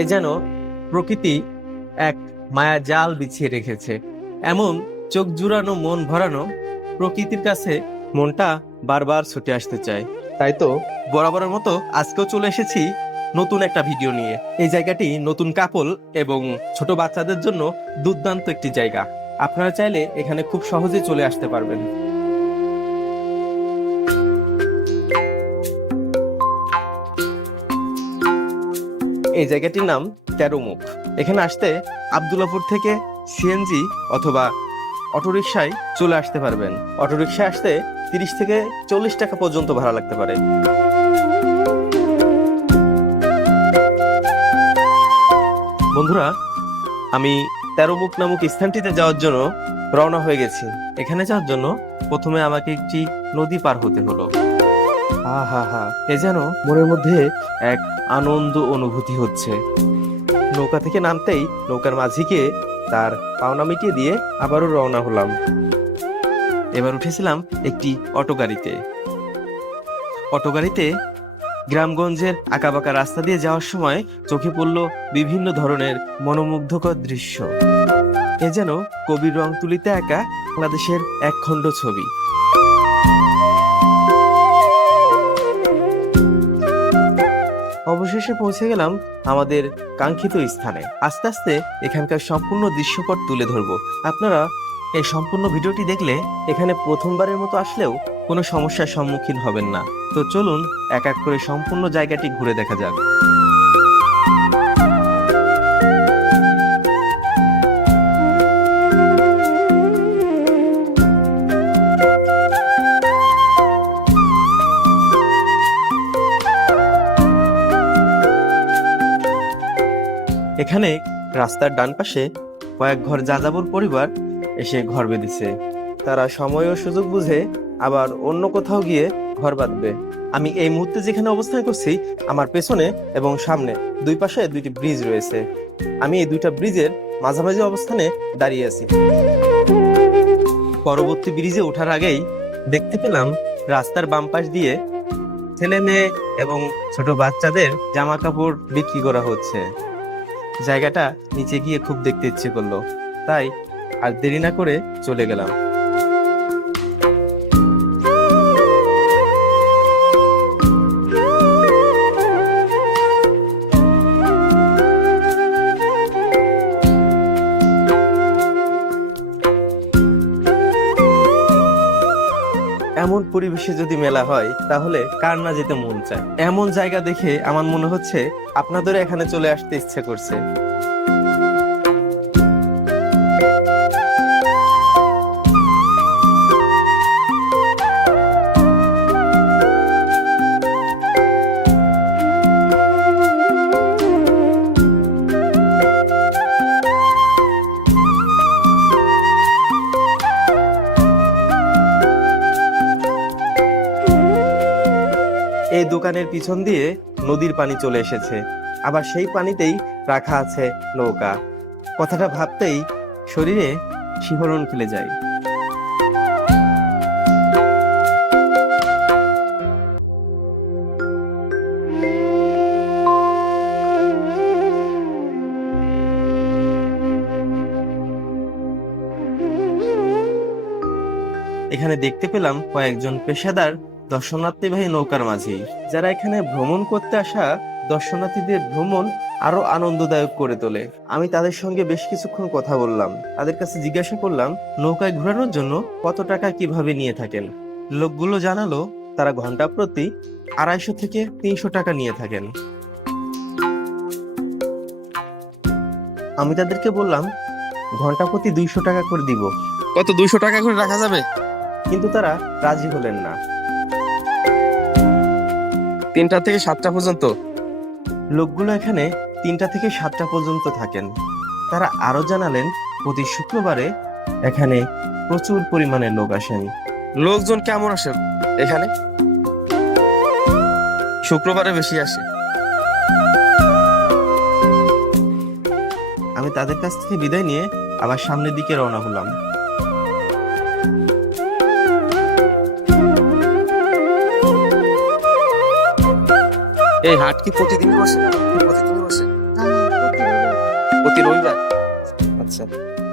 এ যেন প্রকৃতি এক মায়া জাল বিছিয়ে রেখেছে। এমন চোখ জুড়ানো, মন ভরানো প্রকৃতির কাছে মনটা বারবার ছুটে আসতে চায়। তাই তো বরাবরের মতো আজকেও চলে এসেছি নতুন একটা ভিডিও নিয়ে। এই জায়গাটি নতুন কাপল এবং ছোট বাচ্চাদের জন্য দুর্দান্ত একটি জায়গা। আপনারা চাইলে এখানে খুব সহজে চলে আসতে পারবেন। এই জায়গাটির নাম ১৩ মুখ। এখানে আসতে আব্দুল্লাপুর থেকে সিএনজি অথবা অটোরিকশায় চলে আসতে পারবেন। অটোরিকশায় আসতে ৩০ থেকে ৪০ টাকা পর্যন্ত ভাড়া লাগতে পারে। বন্ধুরা, আমি ১৩ মুখ নামক স্থানটিতে যাওয়ার জন্য রওনা হয়ে গেছি। এখানে যাওয়ার জন্য প্রথমে আমাকে একটি নদী পার হতে হলো। এ যেন মনের মধ্যে এক আনন্দ অনুভূতি হচ্ছে। নৌকা থেকে নামতেই নৌকার মাঝিকে তার পাওনা মিটিয়ে দিয়ে আবারও রওনা হলাম। এবার উঠেছিলাম একটি অটো গাড়িতে। অটো গাড়িতে গ্রামগঞ্জের আঁকাবাঁকা রাস্তা দিয়ে যাওয়ার সময় চোখে পড়ল বিভিন্ন ধরনের মনোমুগ্ধকর দৃশ্য। এ যেন কবির রং তুলিতে আঁকা বাংলাদেশের একখণ্ড ছবি। অবশেষে পৌঁছে গেলাম আমাদের কাঙ্ক্ষিত স্থানে। আস্তে আস্তে এখানকার সম্পূর্ণ দৃশ্যপট তুলে ধরবো। আপনারা এই সম্পূর্ণ ভিডিওটি দেখলে এখানে প্রথমবারের মতো আসলেও কোনো সমস্যার সম্মুখীন হবেন না। তো চলুন এক এক করে সম্পূর্ণ জায়গাটি ঘুরে দেখা যাক। এখানে রাস্তার ডান পাশে কয়েক ঘর যাযাবর পরিবার এসে ঘর বেঁধেছে। তারা সময় ও সুযোগ বুঝে আবার অন্য কোথাও গিয়ে ঘর বাঁধবে। আমি এই মুহূর্তে যেখানে অবস্থান করছি, আমার পেছনে এবং সামনে দুই পাশে দুইটি ব্রিজ রয়েছে। আমি এই দুইটা ব্রিজের মাঝামাঝি অবস্থানে দাঁড়িয়ে আছি। পরবর্তী ব্রিজে ওঠার আগেই দেখতে পেলাম রাস্তার বাম পাশ দিয়ে ছেলে মেয়ে এবং ছোট বাচ্চাদের জামা কাপড় বিক্রি করা হচ্ছে। জায়গাটা নিচে গিয়ে খুব দেখতে ইচ্ছে করলো, তাই আর দেরি না করে চলে গেলাম। এমন পরিবেশে যদি মেলা হয় তাহলে কার না যেতে মন চায়। এমন জায়গা দেখে আমার মনে হচ্ছে আপনাদের এখানে চলে আসতে ইচ্ছে করছে। এই দোকানের পিছন দিয়ে নদীর পানি চলে এসেছে, আবার সেই পানিতেই রাখা আছে নৌকা। কথাটা ভাবতেই শরীরে শিহরণ খেলে যায়। এখানে দেখতে পেলাম কয়েকজন পেশাদার দর্শনার্থীবাহী নৌকার মাঝি, যারা এখানে ভ্রমণ করতে আসা দর্শনার্থীদের ভ্রমণ আরো আনন্দদায়ক করে তোলে। আমি তাদের সঙ্গে বেশ কিছুক্ষণ কথা বললাম। তাদের কাছে জিজ্ঞাসা করলাম নৌকায় ঘোরানোর জন্য কত টাকা কিভাবে নিয়ে থাকেন। লোকগুলো জানালো তারা ঘন্টা প্রতি ২৫০ থেকে ৩০০ টাকা নিয়ে থাকেন। আমি তাদেরকে বললাম ঘন্টা প্রতি ২০০ টাকা করে দিব। কত 200 টাকা করে রাখা যাবে? কিন্তু তারা রাজি হলেন না। 3টা থেকে 7টা পর্যন্ত। লোকগুলো এখানে 3টা থেকে 7টা পর্যন্ত থাকেন। তারা আরো জানালেন প্রতি শুক্রবারে এখানে প্রচুর পরিমাণে লোক আসেন। লোকজন কেমন আসে এখানে? শুক্রবারে বেশি আসে। আমি তাদের কাছ থেকে বিদায় নিয়ে আবার সামনের দিকে রওনা হলাম। এই হাট কি প্রতিদিন বসে? প্রতিদিন বসে? আজকে রবিবার। আচ্ছা।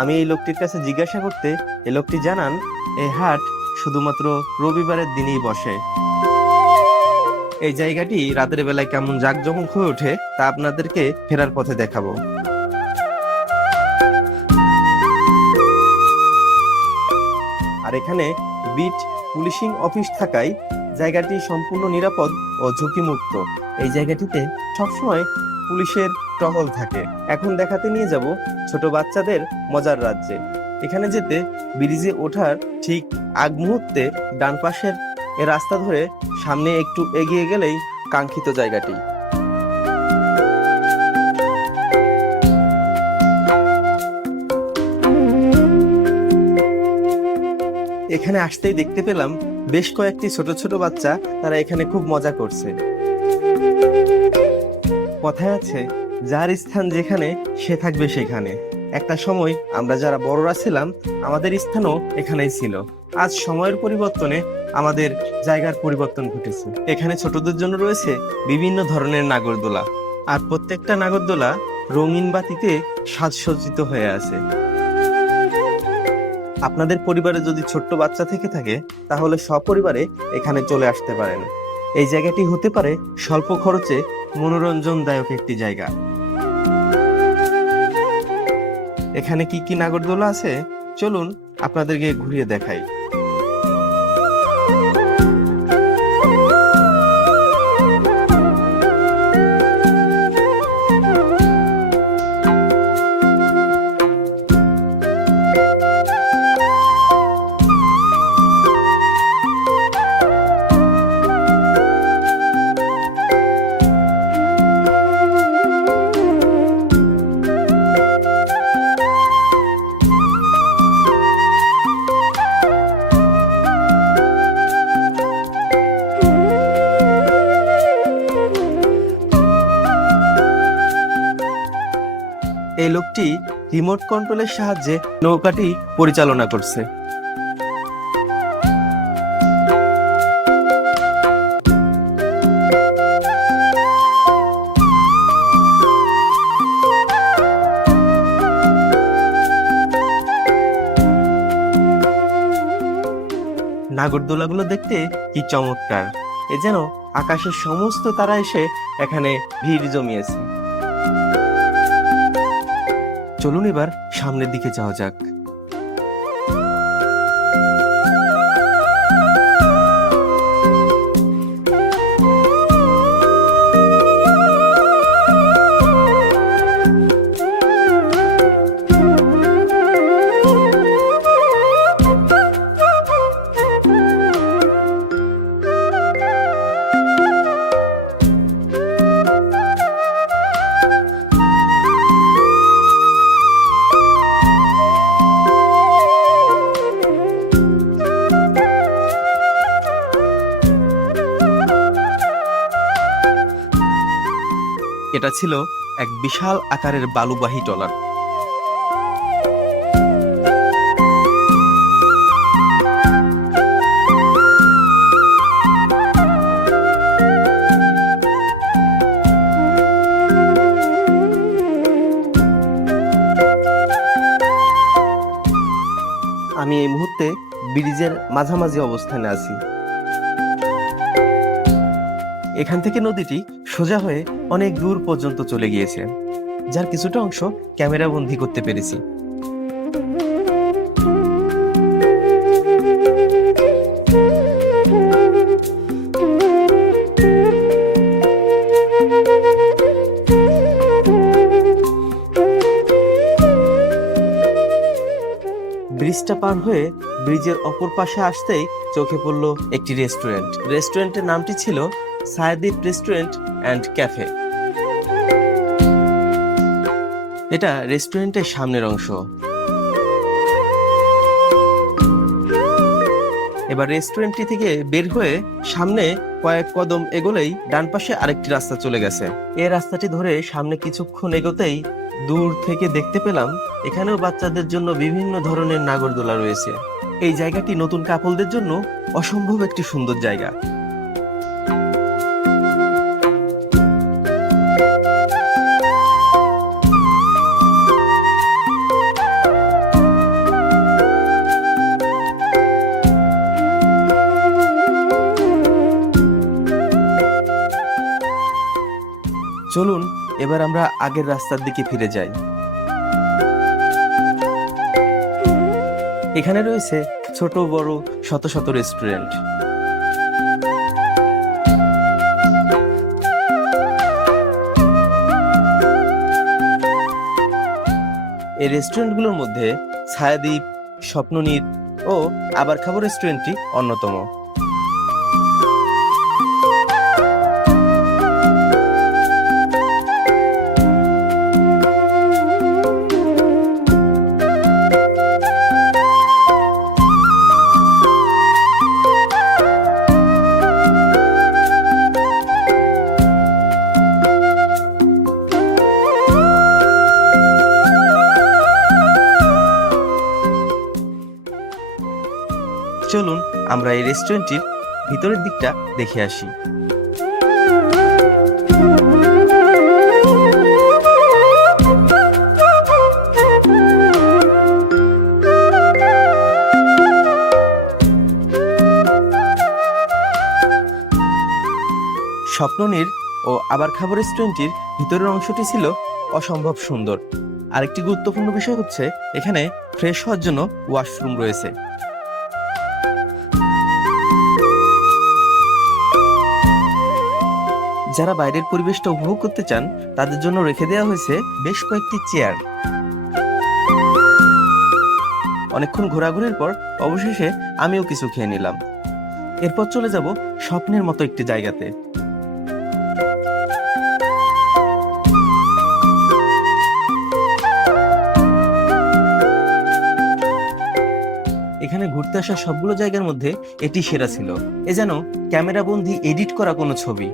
আমি এই লোকটির কাছে জিজ্ঞাসা করতে এই লোকটি জানান এই হাট শুধুমাত্র রবিবারের দিনেই বসে। এই জায়গাটি রাতের বেলায় কেমন জাঁকজমক হয়ে ওঠে তা আপনাদেরকে ফেরার পথে দেখাবো। আর এখানে বিট পুলিশিং অফিস থাকায় জায়গাটি সম্পূর্ণ নিরাপদ ও ঝুঁকিমুক্ত। এই জায়গাটিতে সবসময় পুলিশের টহল থাকে। এখন দেখাতে নিয়ে যাব ছোট বাচ্চাদের মজার রাজ্যে। এখানে যেতে ব্রিজে ওঠার ঠিক আগ মুহূর্তে ডান পাশের এ রাস্তা ধরে সামনে একটু এগিয়ে গেলেই কাঙ্ক্ষিত জায়গাটি। এখানে আসতেই দেখতে পেলাম বেশ কয়েকটি ছোট ছোট বাচ্চা, তারা এখানে খুব মজা করছে। কথায় আছে যার স্থান যেখানে সে থাকবে সেখানে। একটা সময় আমরা যারা বড়রা ছিলাম আমাদের স্থানও এখানেই ছিল। আজ সময়ের পরিবর্তনে আমাদের জায়গার পরিবর্তন ঘটেছে। এখানে ছোটদের জন্য রয়েছে বিভিন্ন ধরনের নাগরদোলা, আর প্রত্যেকটা নাগরদোলা রঙিন বাতিতে সাজসজ্জিত হয়ে আছে। আপনাদের পরিবারে যদি ছোট্ট বাচ্চা থেকে থাকে তাহলে সপরিবারে এখানে চলে আসতে পারেন। এই জায়গাটি হতে পারে স্বল্প খরচে মনোরঞ্জনদায়ক একটি জায়গা। এখানে কি কি নাগরদোলা আছে চলুন আপনাদেরকে ঘুরিয়ে দেখাই। এই লোকটি রিমোট কন্ট্রোলের সাহায্যে নৌকাটি পরিচালনা করছে। নাগরদোলাগুলো দেখতে কি চমৎকার! এ যেন আকাশের সমস্ত তারা এসে এখানে ভিড় জমিয়েছে। চলুন এবার সামনের দিকে যাওয়া যাক। এটা ছিল এক বিশাল আকারের বালুবাহী ট্রলার। আমি এই মুহূর্তে ব্রিজের মাঝামাঝি অবস্থানে আছি। এখান থেকে নদীটি সোজা হয়ে অনেক দূর পর্যন্ত চলে গিয়েছে, যার কিছুটা অংশ ক্যামেরা বন্দী করতে পেরেছি। ব্রিজটা পার হয়ে ব্রিজের অপর পাশে আসতেই চোখে পড়ল একটি রেস্টুরেন্ট। রেস্টুরেন্টের নামটি ছিল সায়েদিপ রেস্টুরেন্ট অ্যান্ড ক্যাফে। এটা রেস্টুরেন্টের সামনের অংশ। এবার রেস্টুরেন্টটি থেকে বের হয়ে সামনে কয়েক কদম এগোলেই ডান পাশে আরেকটি রাস্তা চলে গেছে। এই রাস্তাটি ধরে সামনে কিছুক্ষণ এগোতেই দূর থেকে দেখতে পেলাম এখানেও বাচ্চাদের জন্য বিভিন্ন ধরনের নাগরদোলা রয়েছে। এই জায়গাটি নতুন কাপলদের জন্য অসম্ভব একটি সুন্দর জায়গা। চলুন এবার আমরা আগের রাস্তার দিকে ফিরে যাই। এখানে রয়েছে ছোট বড় শত শত রেস্টুরেন্ট। এই রেস্টুরেন্টগুলোর মধ্যে ছায়াদ্বীপ, স্বপ্ননীত ও আবার খাবো রেস্টুরেন্টটি অন্যতম। চলুন আমরা এই রেস্টুরেন্টটির ভিতরের দিকটা দেখে আসি। স্বপ্ননীর ও আবার খাবো রেস্টুরেন্টটির ভিতরের অংশটি ছিল অসম্ভব সুন্দর। আরেকটি গুরুত্বপূর্ণ বিষয় হচ্ছে এখানে ফ্রেশ হওয়ার জন্য ওয়াশরুম রয়েছে। যারা বাইরের পরিবেশটা উপভোগ করতে চান তাদের জন্য রেখে দেওয়া হয়েছে বেশ কয়েকটি চেয়ার। অনেকক্ষণ ঘোরাঘুরির পর অবশেষে আমিও কিছু খেয়ে নিলাম। এরপর চলে যাব স্বপ্নের মতো একটি জায়গাতে। এখানে ঘুরতে আসা সবগুলো জায়গার মধ্যে এটি সেরা ছিল। এ যেন ক্যামেরা বন্দি এডিট করা কোনো ছবি।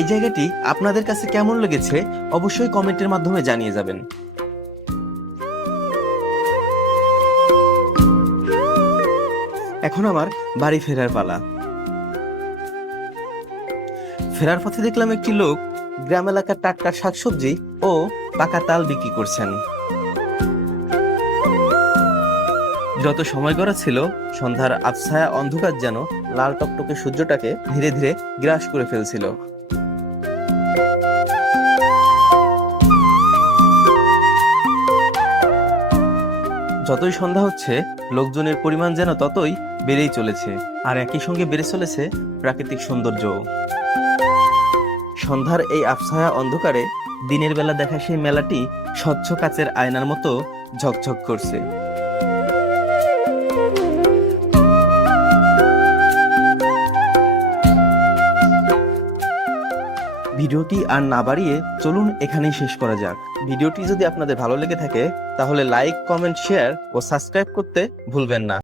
এই জায়গাটি আপনাদের কাছে কেমন লেগেছে অবশ্যই কমেন্টের মাধ্যমে জানিয়ে যাবেন। এখন আমার বাড়ি ফেরার পালা। ফেরার পথে দেখলাম একটি লোক গ্রাম এলাকার টাটকা শাকসবজি ও পাকা তাল বিক্রি করছেন। যত সময় করা ছিল সন্ধ্যার আবছায়া অন্ধকার যেন লাল টকটকে সূর্যটাকে ধীরে ধীরে গ্রাস করে ফেলছিল। যতই সন্ধ্যা হচ্ছে লোকজনের পরিমাণ যেন ততই বেড়েই চলেছে, আর একই সঙ্গে বেড়ে চলেছে প্রাকৃতিক সৌন্দর্য। সন্ধ্যার এই আবছায়া অন্ধকারে দিনের বেলা দেখা সেই মেলাটি স্বচ্ছ কাচের আয়নার মতো ঝকঝক করছে। ভিডিওটি আর না বাড়িয়ে চলুন এখানেই শেষ করা যাক। ভিডিওটি যদি আপনাদের ভালো লেগে থাকে তাহলে লাইক, কমেন্ট, শেয়ার ও সাবস্ক্রাইব করতে ভুলবেন না।